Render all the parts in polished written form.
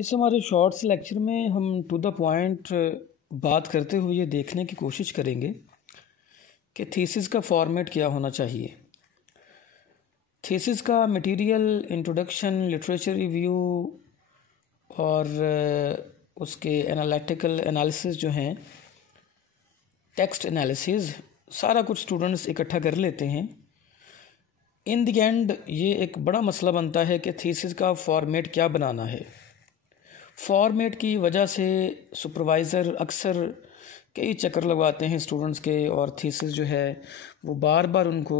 इस हमारे shorts lecture में हम टू द पॉइंट बात करते हुए ये देखने की कोशिश करेंगे कि थीसिस का फॉर्मेट क्या होना चाहिए। थीसिस का मटेरियल, इंट्रोडक्शन, लिटरेचर रिव्यू और उसके एनालिटिकल एनालिसिस जो हैं, टेक्स्ट एनालिसिस, सारा कुछ स्टूडेंट्स इकट्ठा कर लेते हैं। इन द एंड ये एक बड़ा मसला बनता है कि थीसिस का फॉर्मेट क्या बनाना है। फॉर्मेट की वजह से सुपरवाइज़र अक्सर कई चक्कर लगवाते हैं स्टूडेंट्स के, और थीसिस जो है वो बार बार उनको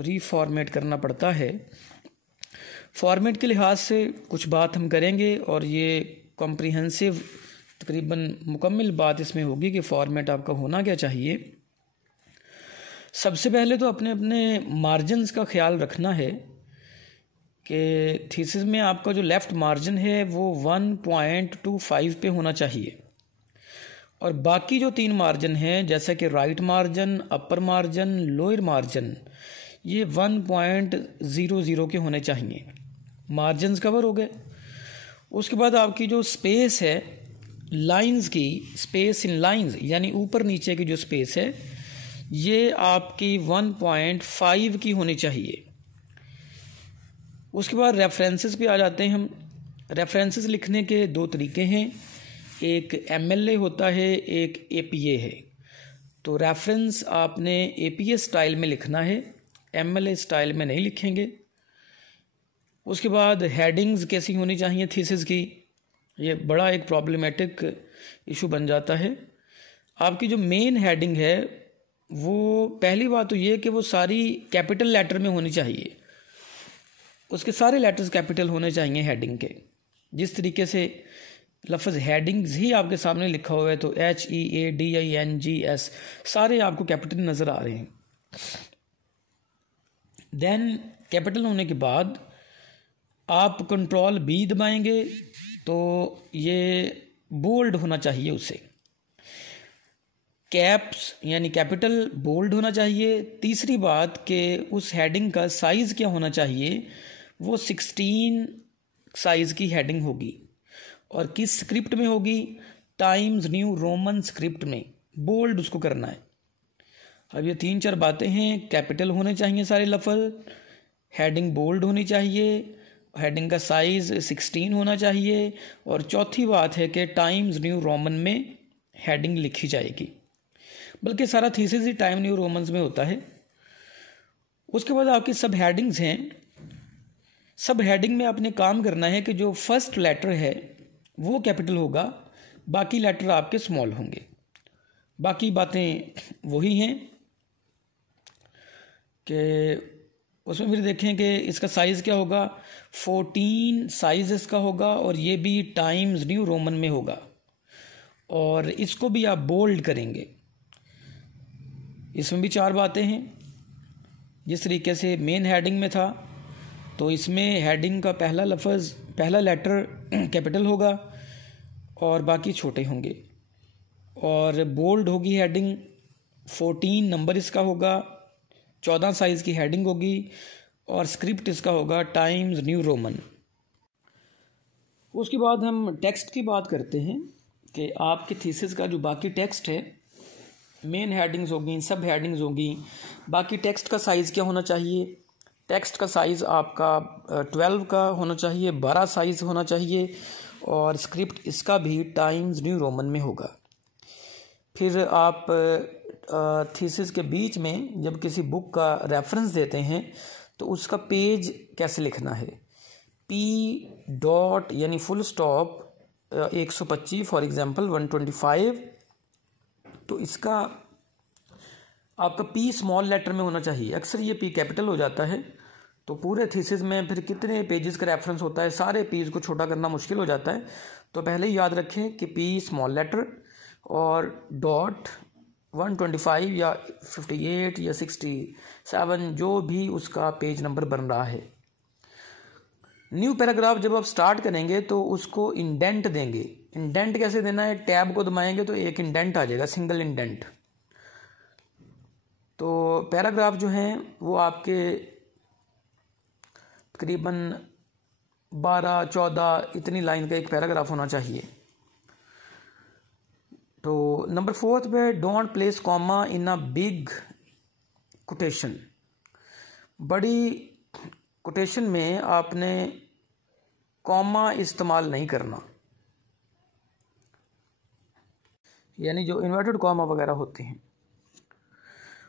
रीफॉर्मेट करना पड़ता है। फॉर्मेट के लिहाज से कुछ बात हम करेंगे और ये कॉम्प्रिहेंसिव तकरीबन मुकम्मल बात इसमें होगी कि फॉर्मेट आपका होना क्या चाहिए। सबसे पहले तो अपने अपने मार्जिन्स का ख्याल रखना है कि थीसिस में आपका जो लेफ़्ट मार्जिन है वो 1.25 पे होना चाहिए, और बाकी जो 3 मार्जिन हैं जैसे कि राइट मार्जिन, अपर मार्जिन, लोअर मार्जिन, ये 1.00 के होने चाहिए। मार्जिन्स कवर हो गए। उसके बाद आपकी जो स्पेस है लाइंस की, स्पेस इन लाइंस यानी ऊपर नीचे की जो स्पेस है, ये आपकी 1.5 की होनी चाहिए। उसके बाद रेफरेंसेस पे आ जाते हैं हम। रेफरेंसेस लिखने के 2 तरीके हैं, एक MLA होता है, एक APA है। तो रेफरेंस आपने APA स्टाइल में लिखना है, MLA स्टाइल में नहीं लिखेंगे। उसके बाद हेडिंग्स कैसी होनी चाहिए थीसिस की, ये बड़ा एक प्रॉब्लमेटिक इशू बन जाता है। आपकी जो मेन हेडिंग है वो पहली बात तो ये कि वो सारी कैपिटल लेटर में होनी चाहिए, उसके सारे लेटर्स कैपिटल होने चाहिए हेडिंग के। जिस तरीके से लफ्ज़ हेडिंग्स ही आपके सामने लिखा हुआ है तो HEADINGS सारे आपको कैपिटल नज़र आ रहे हैं। देन कैपिटल होने के बाद आप कंट्रोल B दबाएंगे तो ये बोल्ड होना चाहिए, उसे कैप्स यानी कैपिटल बोल्ड होना चाहिए। तीसरी बात कि उस हेडिंग का साइज़ क्या होना चाहिए, वो 16 साइज़ की हेडिंग होगी। और किस स्क्रिप्ट में होगी, टाइम्स न्यू रोमन स्क्रिप्ट में बोल्ड उसको करना है। अब ये 3-4 बातें हैं, कैपिटल होने चाहिए सारे लफ्ज़, हेडिंग बोल्ड होनी चाहिए, हेडिंग का साइज़ 16 होना चाहिए, और चौथी बात है कि टाइम्स न्यू रोमन में हेडिंग लिखी जाएगी। बल्कि सारा थीसिस ही टाइम न्यू रोमन्स में होता है। उसके बाद आपकी सब हेडिंग्स हैं। सब हेडिंग में आपने काम करना है कि जो फर्स्ट लेटर है वो कैपिटल होगा, बाकी लेटर आपके स्मॉल होंगे। बाकी बातें वही हैं कि उसमें फिर देखें कि इसका साइज़ क्या होगा, 14 साइज़ इसका होगा, और ये भी टाइम्स न्यू रोमन में होगा, और इसको भी आप बोल्ड करेंगे। इसमें भी 4 बातें हैं। जिस तरीके से मेन हेडिंग में था तो इसमें हेडिंग का पहला लफ्ज़, पहला लेटर कैपिटल होगा और बाकी छोटे होंगे, और बोल्ड होगी हेडिंग, 14 नंबर इसका होगा, 14 साइज़ की हेडिंग होगी, और स्क्रिप्ट इसका होगा टाइम्स न्यू रोमन। उसके बाद हम टेक्स्ट की बात करते हैं कि आपके थीसिस का जो बाकी टेक्स्ट है, मेन हेडिंग्स होगी, सब हेडिंग्स होगी, बाकी टेक्स्ट का साइज़ क्या होना चाहिए। टेक्स्ट का साइज़ आपका 12 का होना चाहिए, 12 साइज़ होना चाहिए, और स्क्रिप्ट इसका भी टाइम्स न्यू रोमन में होगा। फिर आप थीसिस के बीच में जब किसी बुक का रेफरेंस देते हैं तो उसका पेज कैसे लिखना है। P. यानी फुल स्टॉप 125 फॉर एग्जांपल 125, तो इसका आपका P स्मॉल लेटर में होना चाहिए। अक्सर ये P कैपिटल हो जाता है, तो पूरे थीसिस में फिर कितने पेजेस का रेफरेंस होता है, सारे पेज को छोटा करना मुश्किल हो जाता है। तो पहले ही याद रखें कि P स्मॉल लेटर और डॉट 125 या 58 या 67 जो भी उसका पेज नंबर बन रहा है। न्यू पैराग्राफ जब आप स्टार्ट करेंगे तो उसको इंडेंट देंगे। इंडेंट कैसे देना है, टैब को दबाएंगे तो एक इंडेंट आ जाएगा, सिंगल इंडेंट। तो पैराग्राफ जो हैं वो आपके तकरीबन 12-14 इतनी लाइन का एक पैराग्राफ होना चाहिए। तो नंबर 4 पे don't place comma in a big quotation. बड़ी कोटेशन में आपने कॉमा इस्तेमाल नहीं करना, यानी जो इन्वर्टेड कॉमा वगैरह होते हैं।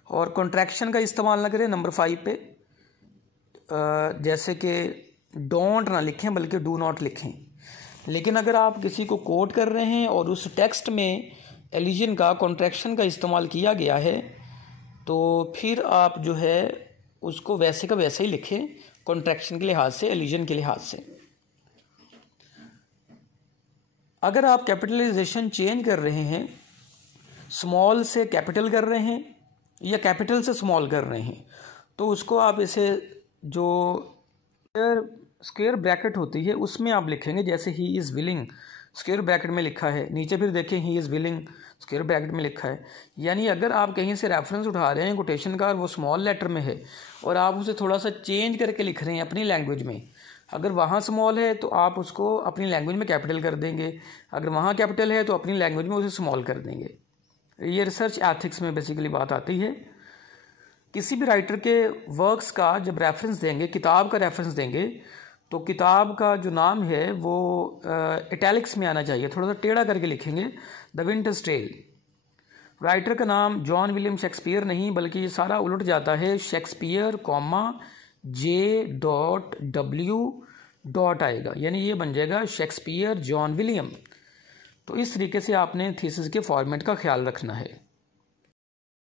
और कॉन्ट्रैक्शन का इस्तेमाल ना करें नंबर 5 पे, जैसे कि डोंट ना लिखें बल्कि डू नॉट लिखें। लेकिन अगर आप किसी को कोट कर रहे हैं और उस टेक्स्ट में एलिजन का कॉन्ट्रैक्शन का इस्तेमाल किया गया है तो फिर आप जो है उसको वैसे का वैसे ही लिखें, कॉन्ट्रैक्शन के लिहाज से, एलिजन के लिहाज से। अगर आप कैपिटलाइजेशन चेंज कर रहे हैं, स्मॉल से कैपिटल कर रहे हैं या कैपिटल से स्मॉल कर रहे हैं, तो उसको आप इसे जो स्क्वायर ब्रैकेट होती है उसमें आप लिखेंगे। जैसे he is willing square bracket में लिखा है, नीचे फिर देखें he is willing square bracket में लिखा है। यानी अगर आप कहीं से रेफरेंस उठा रहे हैं कोटेशन का और वो स्मॉल लेटर में है और आप उसे थोड़ा सा चेंज करके लिख रहे हैं अपनी लैंग्वेज में, अगर वहाँ स्मॉल है तो आप उसको अपनी लैंग्वेज में कैपिटल कर देंगे, अगर वहाँ कैपिटल है तो अपनी लैंग्वेज में उसे स्मॉल कर देंगे। ये रिसर्च एथिक्स में बेसिकली बात आती है। किसी भी राइटर के वर्क्स का जब रेफरेंस देंगे, किताब का रेफरेंस देंगे, तो किताब का जो नाम है वो इटैलिक्स में आना चाहिए, थोड़ा सा टेढ़ा करके लिखेंगे, द विंटर्स टेल। राइटर का नाम जॉन विलियम शेक्सपियर नहीं, बल्कि ये सारा उलट जाता है, शेक्सपियर J.W. आएगा, यानी ये बन जाएगा शेक्सपियर जॉन विलियम। तो इस तरीके से आपने थीसिस के फॉर्मेट का ख्याल रखना है।